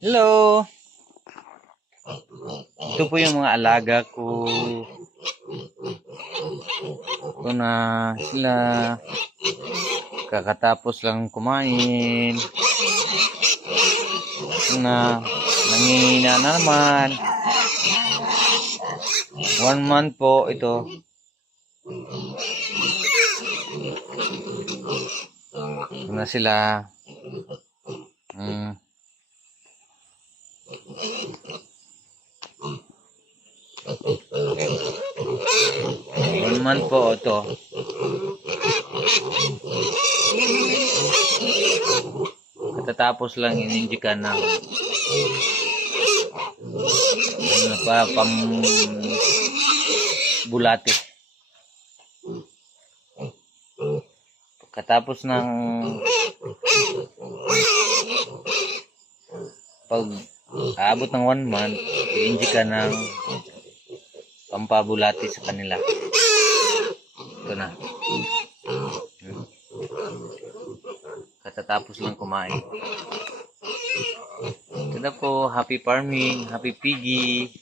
Hello! Ito po yung mga alaga ko. Ito na sila. Kakatapos lang kumain. Ito na. Nangihina na naman. 1 month po ito. Ito na sila. 1 month po ito. Katatapos lang ininjikan ng pam bulati. Katapos ng pag aabot ng 1 month, ininjikan ng pampabulati sa kanila. Ito na. Katatapos lang kumain. Ito na po, happy farming, happy piggy.